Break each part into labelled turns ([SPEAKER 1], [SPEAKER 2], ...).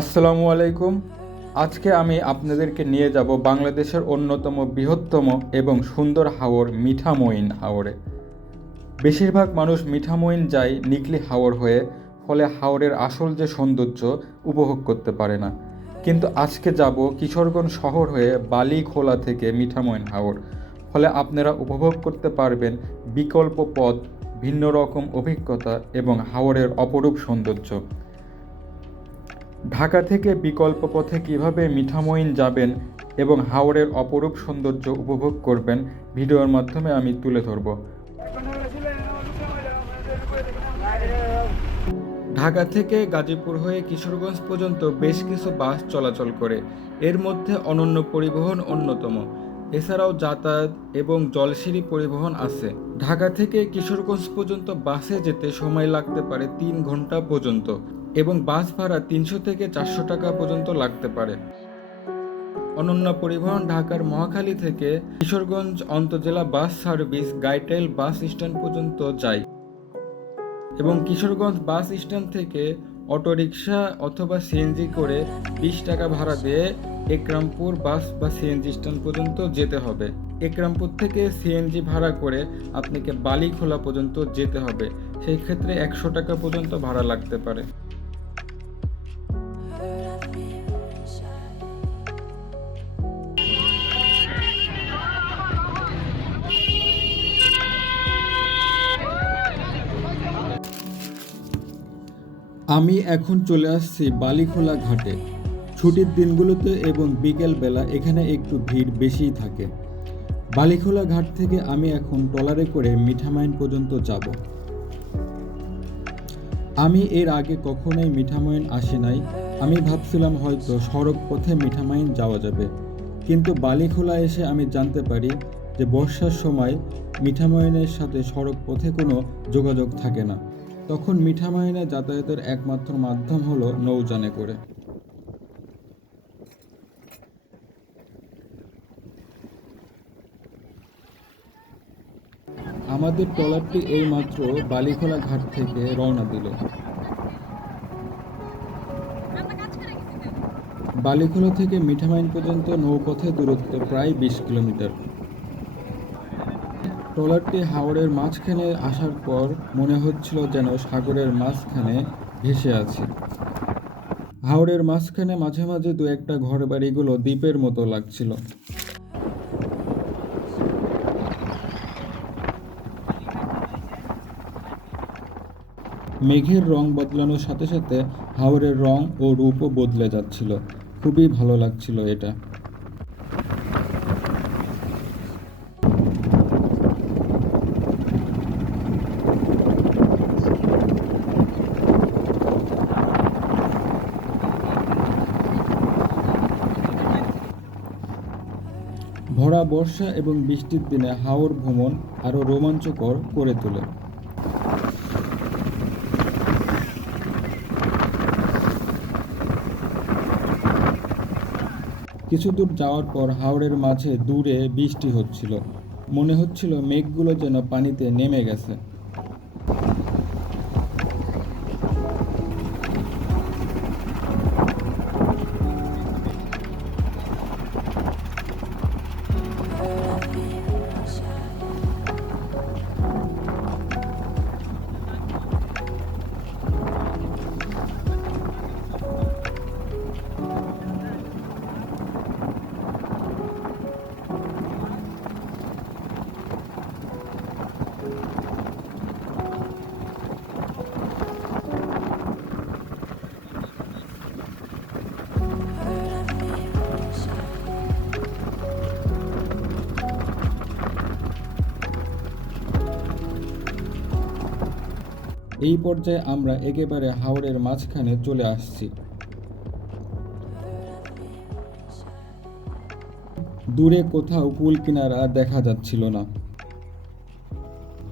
[SPEAKER 1] আসসালামু আলাইকুম। আজকে আমি আপনাদেরকে নিয়ে যাব বাংলাদেশের অন্যতম বৃহত্তম এবং সুন্দর হাওর মিঠামইন হাওরে। বেশিরভাগ মানুষ মিঠামইন যায় নিকলি হাওর হয়ে, ফলে হাওরের আসল যে সৌন্দর্য উপভোগ করতে পারে না। কিন্তু আজকে যাব কিশোরগঞ্জ শহর হয়ে বালিখোলা থেকে মিঠামইন হাওর। ফলে আপনারা উপভোগ করতে পারবেন বিকল্প পথ, ভিন্ন রকম অভিজ্ঞতা এবং হাওরের অপরূপ সৌন্দর্য। ঢাকা থেকে বিকল্প পথে কীভাবে মিঠামইন যাবেন এবং হাওড়ের অপরূপ সৌন্দর্য উপভোগ করবেন, ভিডিওর মাধ্যমে আমি তুলে ধরব। ঢাকা থেকে গাজীপুর হয়ে কিশোরগঞ্জ পর্যন্ত বেশ কিছু বাস চলাচল করে। এর মধ্যে অনন্য পরিবহন অন্যতম। এছাড়াও যাতায়াত এবং জলসিঁড়ি পরিবহন আছে। ঢাকা থেকে কিশোরগঞ্জ পর্যন্ত বাসে যেতে সময় লাগতে পারে তিন ঘণ্টা পর্যন্ত। এবং বাস ভাড়া তিনশো থেকে চারশো টাকা পর্যন্ত লাগতে পারে। অনন্য পরিবহন ঢাকার মহাখালী থেকে কিশোরগঞ্জ অন্তজেলা বাস সার্ভিস গাইটাইল বাস স্ট্যান্ড পর্যন্ত যায় এবং কিশোরগঞ্জ বাস স্ট্যান্ড থেকে অটোরিকশা অথবা সিএনজি করে বিশ টাকা ভাড়া দিয়ে একরামপুর বাস বা সিএনজি স্ট্যান্ড পর্যন্ত যেতে হবে। একরামপুর থেকে সিএনজি ভাড়া করে আপনাকে বালিখোলা পর্যন্ত যেতে হবে। সেই ক্ষেত্রে একশো টাকা পর্যন্ত ভাড়া লাগতে পারে। আমি এখন চলে আসছি বালিখোলা ঘাটে। ছুটির দিনগুলোতে এবং বিকেল বেলা এখানে একটু ভিড় বেশিই থাকে। বালিখোলা ঘাট থেকে আমি এখন ট্রলারে করে মিঠামাইন পর্যন্ত যাব। আমি এর আগে কখনোই মিঠামাইন আসি নাই। আমি ভাবছিলাম হয়তো সড়ক পথে মিঠামাইন যাওয়া যাবে। কিন্তু বালিখোলা এসে আমি জানতে পারি যে বর্ষার সময় মিঠামাইনের সাথে সড়ক পথে কোনো যোগাযোগ থাকে না। তখন মিঠামাইনে যাতায়াতের একমাত্র মাধ্যম হলো নৌযানে করে। আমাদের ট্রলারটি এইমাত্র বালিখোলা ঘাট থেকে রওনা দিল। বালিখোলা থেকে মিঠামাইন পর্যন্ত নৌপথে দূরত্ব প্রায় বিশ কিলোমিটার। ট্রলারটি হাওড়ের মাঝখানে আসার পর মনে হচ্ছিল যেন সাগরের মাঝখানে ভেসে আছে। হাওড়ের মাঝখানে মাঝে মাঝে দু একটা ঘর বাড়িগুলো দ্বীপের মতো লাগছিল। মেঘের রং বদলানোর সাথে সাথে হাওরের রং ও রূপও বদলে যাচ্ছিল। খুবই ভালো লাগছিল এটা। বর্ষা এবং বৃষ্টির দিনে হাওর ভ্রমণ আরও রোমাঞ্চকর করে তোলে। কিছু দূর যাওয়ার পর হাওড়ের মাঝে দূরে বৃষ্টি হচ্ছিল। মনে হচ্ছিল মেঘগুলো যেন পানিতে নেমে গেছে। এই পর্যায়ে আমরা একেবারে হাওড়ের মাঝখানে চলে আসছি। দূরে কোথাও কুল কিনারা দেখা যাচ্ছিল না।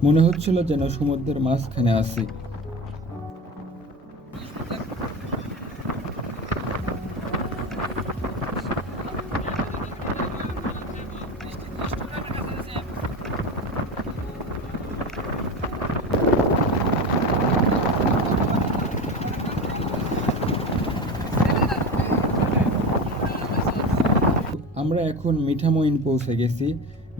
[SPEAKER 1] মনে হচ্ছিল যেন সমুদ্রের মাঝখানে আছি। আমরা এখন মিঠামইন পৌঁছে গেছি।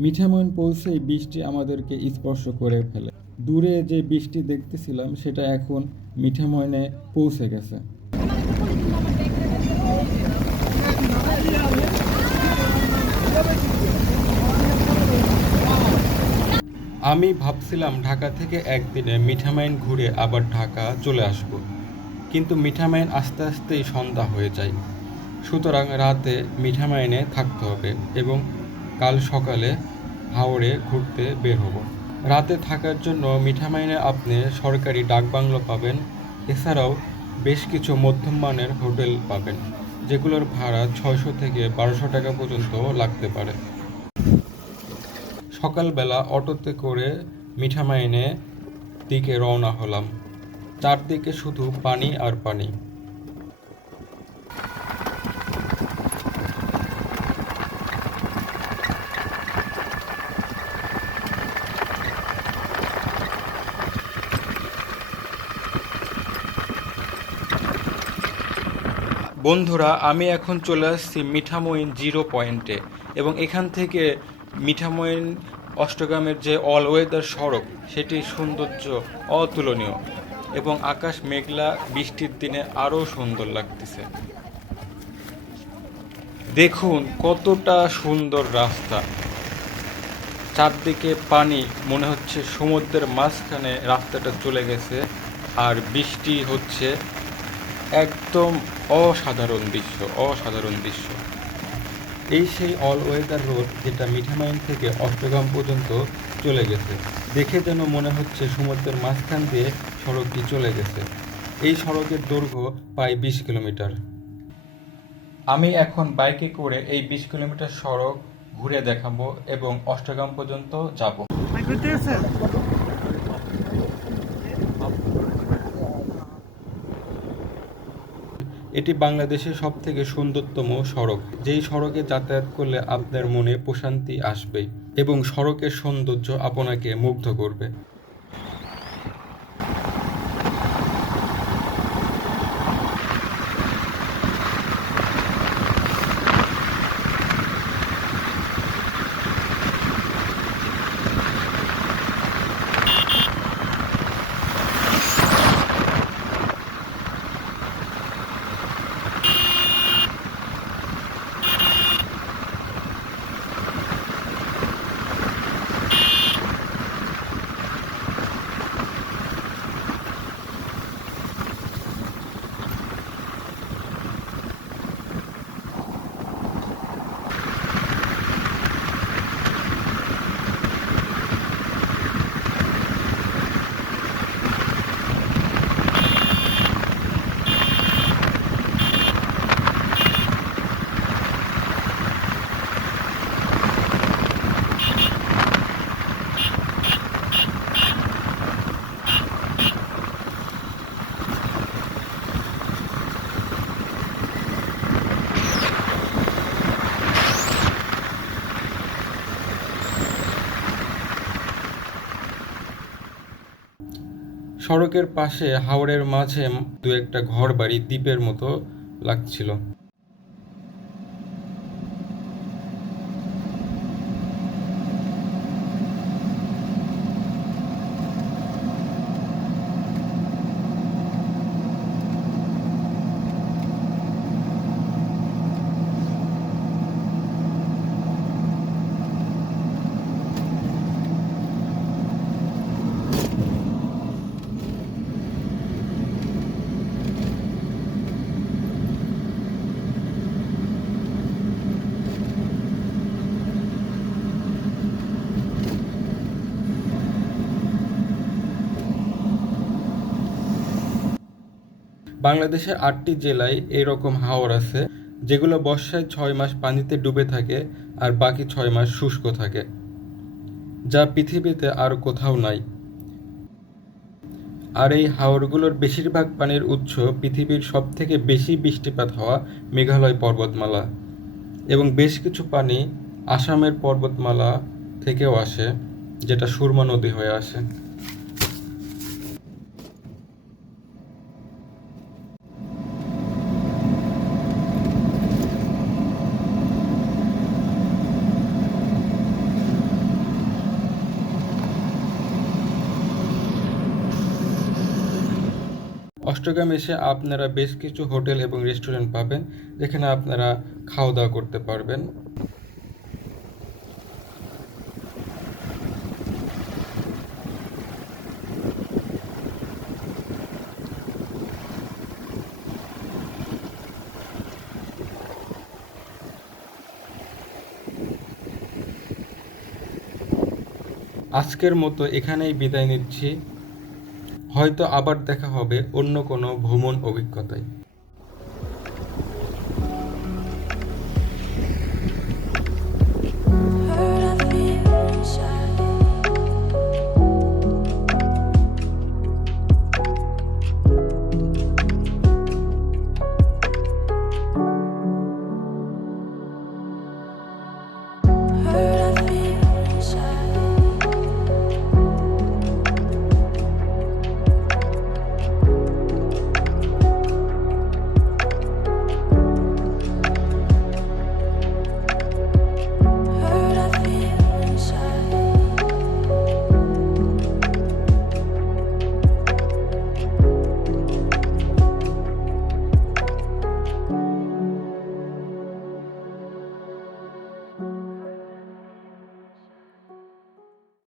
[SPEAKER 1] মিঠামইন পৌঁছেই বৃষ্টি আমাদেরকে স্পর্শ করে ফেলে। দূরে যে বৃষ্টি দেখতেছিলাম, সেটা এখন মিঠামইনে পৌঁছে গেছে। আমি ভাবছিলাম ঢাকা থেকে একদিনে মিঠামাইন ঘুরে আবার ঢাকা চলে আসব। কিন্তু মিঠামাইন আস্তে আস্তেই সন্ধ্যা হয়ে যায়। সুতরাং রাতে মিঠামাইনে থাকতে হবে এবং কাল সকালে হাওড়ে ঘুরতে বের হব। রাতে থাকার জন্য মিঠামাইনে আপনি সরকারি ডাকবাংলো পাবেন, এছাড়াও বেশ কিছু মধ্যম মানের হোটেল পাবেন, যেগুলোর ভাড়া ছয়শো থেকে বারোশো টাকা পর্যন্ত লাগতে পারে। সকালবেলা অটোতে করে মিঠা মিঠামাইনে দিকে রওনা হলাম। চারদিকে শুধু পানি আর পানি। বন্ধুরা, আমি এখন চলে আসছি মিঠামইন জিরো পয়েন্টে এবং এখান থেকে মিঠামইন অষ্টগ্রামের যে অল ওয়েদার সড়ক সেটির সৌন্দর্য অতুলনীয় এবং আকাশ মেঘলা, বৃষ্টির দিনে আরও সুন্দর লাগতেছে। দেখুন কতটা সুন্দর রাস্তা। চারদিকে পানি, মনে হচ্ছে সমুদ্রের মাঝখানে রাস্তাটা চলে গেছে আর বৃষ্টি হচ্ছে একদম অসাধারণ দৃশ্য অসাধারণ দৃশ্য। এই সেই অল ওয়েদার রোড যেটা মিঠামাইন থেকে অষ্টগ্রাম পর্যন্ত চলে গেছে। দেখে যেন মনে হচ্ছে সমুদ্রের মাঝখান দিয়ে সড়কটি চলে গেছে। এই সড়কের দৈর্ঘ্য প্রায় বিশ কিলোমিটার। আমি এখন বাইকে করে এই বিশ কিলোমিটার সড়ক ঘুরে দেখাবো এবং অষ্টগ্রাম পর্যন্ত যাব। এটি বাংলাদেশের সব থেকে সুন্দরতম সড়ক, যেই সড়কে যাতায়াত করলে আপনার মনে প্রশান্তি আসবে এবং সড়কের সৌন্দর্য আপনাকে মুগ্ধ করবে। সড়কের পাশে হাওরের মাঝে দু একটা ঘর বাড়ি দ্বীপের মতো লাগছিল। বাংলাদেশের আটটি জেলায় এরকম হাওর আছে, যেগুলো বর্ষায় ছয় মাস পানিতে ডুবে থাকে আর বাকি ছয় মাস শুষ্ক থাকে, যা পৃথিবীতে আর কোথাও নাই। আর এই হাওরগুলোর বেশিরভাগ পানির উৎস পৃথিবীর সব থেকে বেশি বৃষ্টিপাত হওয়া মেঘালয় পর্বতমালা এবং বেশ কিছু পানি আসামের পর্বতমালা থেকেও আসে, যেটা সুরমা নদী হয়ে আসে। অষ্টগ্রাম এসে আপনারা বেশ কিছু হোটেল এবং রেস্টুরেন্ট পাবেন, যেখানে আপনারা খাওয়া দাওয়া করতে পারবেন। আজকের মতো এখানেই বিদায় নিচ্ছি। হয়তো আবার দেখা হবে অন্য কোনো ভ্রমণ অভিজ্ঞতায়।